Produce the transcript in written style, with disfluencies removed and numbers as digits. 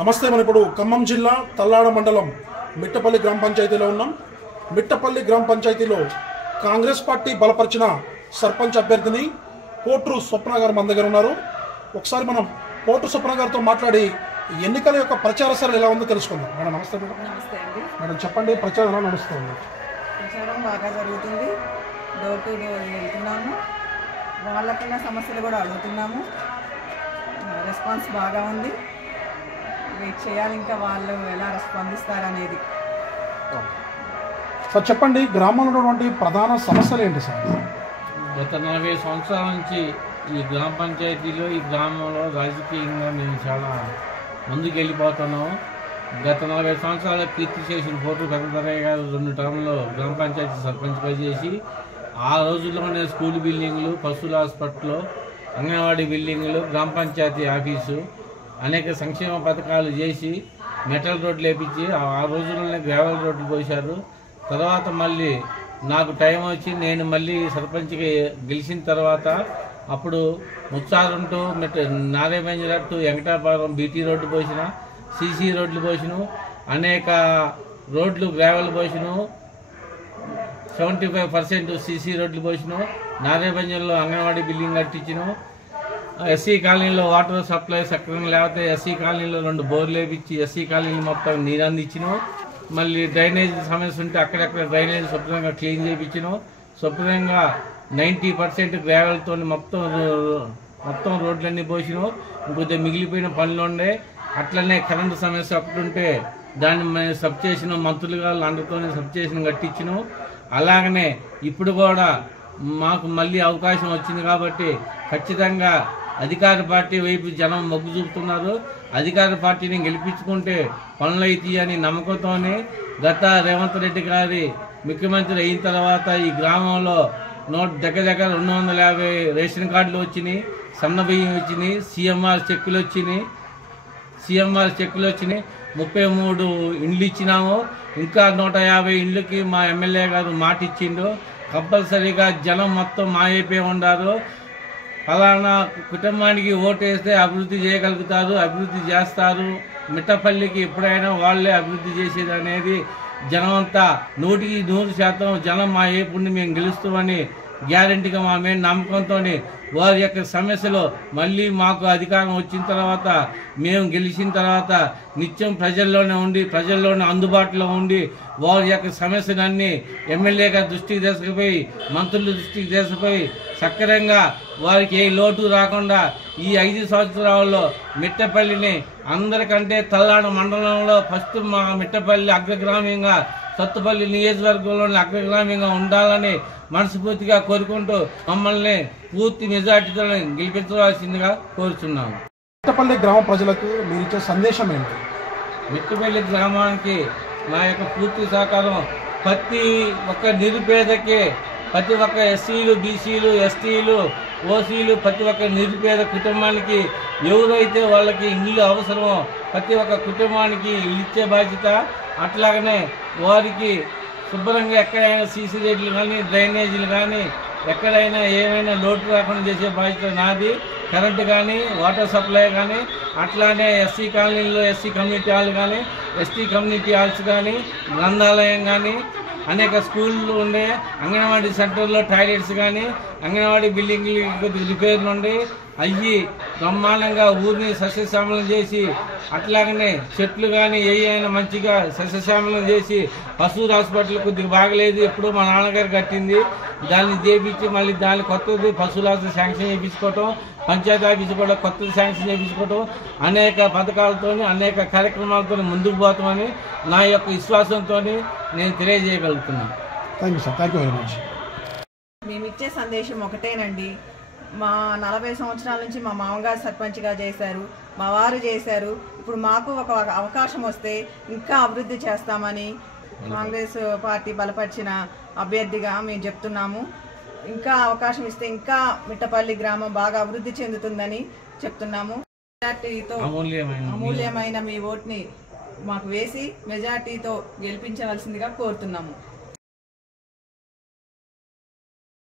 నమస్తే. మనం ఇప్పుడు ఖమ్మం జిల్లా తల్లాడ మండలం మిట్టపల్లి గ్రామ పంచాయతీలో ఉన్నాం. మిట్టపల్లి గ్రామ పంచాయతీలో కాంగ్రెస్ పార్టీ బలపరిచిన సర్పంచ్ అభ్యర్థిని పోట్రు స్వప్న గారు మన దగ్గర ఉన్నారు. ఒకసారి మనం పోట్రు స్వప్న గారితో మాట్లాడి ఎన్నికల యొక్క ప్రచార సరళి ఎలా ఉందో తెలుసుకుందాం. మేడం నమస్తే. మేడం నమస్తే అండి. మేడం చెప్పండి, ప్రచారం ఎలా నడుస్తుంది? ప్రచారం బాగా జరుగుతుంది. డోర్ టు డోర్ వెళ్తున్నాము, వాళ్ళకున్న సమస్యలు కూడా అడుగుతున్నాము. రెస్పాన్స్ బాగా ఉంది. వెయిట్ చేయాలి ఇంకా వాళ్ళు ఎలా స్పందిస్తారనేది. సార్ చెప్పండి, గ్రామంలో ఉన్నటువంటి ప్రధాన సమస్యలు ఏంటి సార్? గత 40 సంవత్సరాల నుంచి ఈ గ్రామ పంచాయతీలో ఈ గ్రామంలో రాజకీయంగా మేము చాలా ముందుకు వెళ్ళిపోతున్నాము. గత 40 సంవత్సరాల కీర్తి చేసిన పోట్రు పెద్దదరయ్య గారు 2 టర్మ్లో గ్రామ పంచాయతీ సర్పంచ్ పనిచేసి ఆ రోజుల్లోనే స్కూల్ బిల్డింగ్లు, పశువుల హాస్పిటల్, అంగన్వాడీ బిల్డింగ్లు, గ్రామ పంచాయతీ ఆఫీసు, అనేక సంక్షేమ పథకాలు చేసి మెటల్ రోడ్లు వేపించి ఆ రోజుల్లోనే గ్రావెల్ రోడ్లు పోశారు. తర్వాత మళ్ళీ నాకు టైం వచ్చి నేను మళ్ళీ సర్పంచ్గా గెలిచిన తర్వాత అప్పుడు ముచ్చారుంటూ నారేబంజర టు వెంకటాపురం బీటీ రోడ్డు పోసిన, సీసీ రోడ్లు పోసిన, అనేక రోడ్లు గ్రావెల్ పోసిన, 75% సీసీ రోడ్లు పోసిన, నారేబంజర్లో అంగన్వాడీ బిల్డింగ్ కట్టించిన, ఎస్సీ కాలనీలో వాటర్ సప్లై సక్రమంగా లేకపోతే ఎస్సీ కాలనీలో 2 బోర్లు వేపించి ఎస్సీ కాలనీ మొత్తం నీరు అందించినాం. మళ్ళీ డ్రైనేజ్ సమస్య ఉంటే అక్కడక్కడ డ్రైనేజ్ శుభ్రంగా క్లీన్ చేయించినాం. శుభ్రంగా 90% గ్రావెల్తో మొత్తం రోడ్లన్నీ పోసినాం. ఇంకొద్దిగా మిగిలిపోయిన పనులు ఉండే. అట్లనే కరెంటు సమస్య ఒకటి ఉంటే దాన్ని సబ్ చేసిన మంత్రులు గారు అందరితోనే సబ్ చేసిన కట్టించినాం. అలాగనే ఇప్పుడు కూడా మాకు మళ్ళీ అవకాశం వచ్చింది కాబట్టి ఖచ్చితంగా అధికార పార్టీ వైపు జనం మొగ్గు చూపుతున్నారు. అధికార పార్టీని గెలిపించుకుంటే పనులు అవుతాయని నమ్మకంతోనే గత రేవంత్ రెడ్డి గారి ముఖ్యమంత్రి అయిన తర్వాత ఈ గ్రామంలో దగ్గర 250 రేషన్ కార్డులు వచ్చినాయి, సన్న బియ్యం వచ్చినాయి, సిఎంఆర్ చెక్కులు వచ్చినాయి, 33 ఇండ్లు ఇచ్చినాము. ఇంకా 150 ఇండ్లకి మా ఎమ్మెల్యే గారు మాట ఇచ్చిండు. కంపల్సరీగా జనం మొత్తం మా అయిపోయి ఉండారు. ఫలానా కుటుంబానికి ఓటేస్తే అభివృద్ధి చేయగలుగుతారు, అభివృద్ధి చేస్తారు. మిట్టపల్లికి ఎప్పుడైనా వాళ్ళే అభివృద్ధి చేసేది అనేది జనం అంతా 100% జనం మా ఏపుండి మేము గెలుస్తామని గ్యారంటీగా మా మీద నమ్మకంతో వారి యొక్క సమస్యలు మళ్ళీ మాకు అధికారం వచ్చిన తర్వాత మేము గెలిచిన తర్వాత నిత్యం ప్రజల్లోనే ఉండి ప్రజల్లోనే అందుబాటులో ఉండి వారి యొక్క సమస్యలన్నీ ఎమ్మెల్యే గారి దృష్టికి తీసుకుపోయి మంత్రుల దృష్టికి తీసుకుపోయి సక్రమంగా వారికి ఏ లోటు రాకుండా ఈ 5 సంవత్సరాల్లో మిట్టపల్లిని అందరికంటే తల్లాడ మండలంలో ఫస్ట్ మా మిట్టపల్లి అగ్రగ్రామ్యంగా సత్తుపల్లి నియోజకవర్గంలోని అగ్రగ్రామ్యంగా ఉండాలని మనస్ఫూర్తిగా కోరుకుంటూ మమ్మల్ని పూర్తి మెజార్టీతో గెలిపించవలసిందిగా కోరుచున్నాము. మిట్టపల్లి గ్రామ ప్రజలకు మీరు ఇచ్చే సందేశం ఏంటి? మిట్టపల్లి గ్రామానికి నా యొక్క పూర్తి సహకారం. ప్రతి ఒక్క నిరుపేదకి, ప్రతి ఒక్క ఎస్సీలు, బీసీలు, ఎస్టీలు, ఓసీలు, ప్రతి ఒక్క నిరుపేద కుటుంబానికి ఎవరైతే వాళ్ళకి ఇల్లు అవసరమో ప్రతి ఒక్క కుటుంబానికి ఇల్లు ఇచ్చే బాధ్యత. అట్లాగనే వారికి శుభ్రంగా ఎక్కడైనా సీసీ రోడ్లు కానీ డ్రైనేజీలు కానీ ఎక్కడైనా ఏమైనా లోటు రాకుండా చేసే బాధ్యత నాది. కరెంటు కానీ వాటర్ సప్లై కానీ అట్లానే ఎస్సీ కాలనీలో ఎస్సీ కమ్యూనిటీ హాల్ కానీ ఎస్టీ కమ్యూనిటీ హాల్స్ కానీ గ్రంథాలయం కానీ అనేక స్కూళ్ళు ఉండే, అంగన్వాడీ సెంటర్లో టాయిలెట్స్ కానీ అంగన్వాడీ బిల్డింగ్లు కొద్దిగా రిపేర్లు ఉండే అయ్యి బ్రహ్మాండంగా ఊరిని సస్యశ్యామలం చేసి అట్లాగనే చెట్లు కానీ ఏమైనా మంచిగా సస్యశ్యామలం చేసి పశువుల హాస్పిటల్ కొద్దిగా బాగలేదు, ఎప్పుడో మా నాన్నగారు కట్టింది, దాన్ని చేపించి మళ్ళీ దాన్ని కొత్తది పశువుల హాస్పిటల్ శాంక్షన్ చేయించుకోవటం, పంచాయతీ ఆఫీసు కూడా కొత్తది శాంక్షన్ చేయించుకోవటం, అనేక పథకాలతో అనేక కార్యక్రమాలతో ముందుకు పోతామని నా యొక్క విశ్వాసంతో నేను తెలియజేయగలుగుతున్నాను. Thank you sir. Thank you very much. మేమిచ్చే సందేశం ఒకటేనండి. మా 40 సంవత్సరాల నుంచి మా మామగారు సర్పంచ్గా చేశారు, మా వారు చేశారు. ఇప్పుడు మాకు ఒక అవకాశం వస్తే ఇంకా అభివృద్ధి చేస్తామని కాంగ్రెస్ పార్టీ బలపరిచిన అభ్యర్థిగా మేము చెప్తున్నాము. ఇంకా అవకాశం ఇస్తే ఇంకా మిట్టపల్లి గ్రామం బాగా అభివృద్ధి చెందుతుందని చెప్తున్నాము. మెజార్టీతో అమూల్యమైన మీ ఓట్ని మాకు వేసి మెజార్టీతో గెలిపించవలసిందిగా కోరుతున్నాము.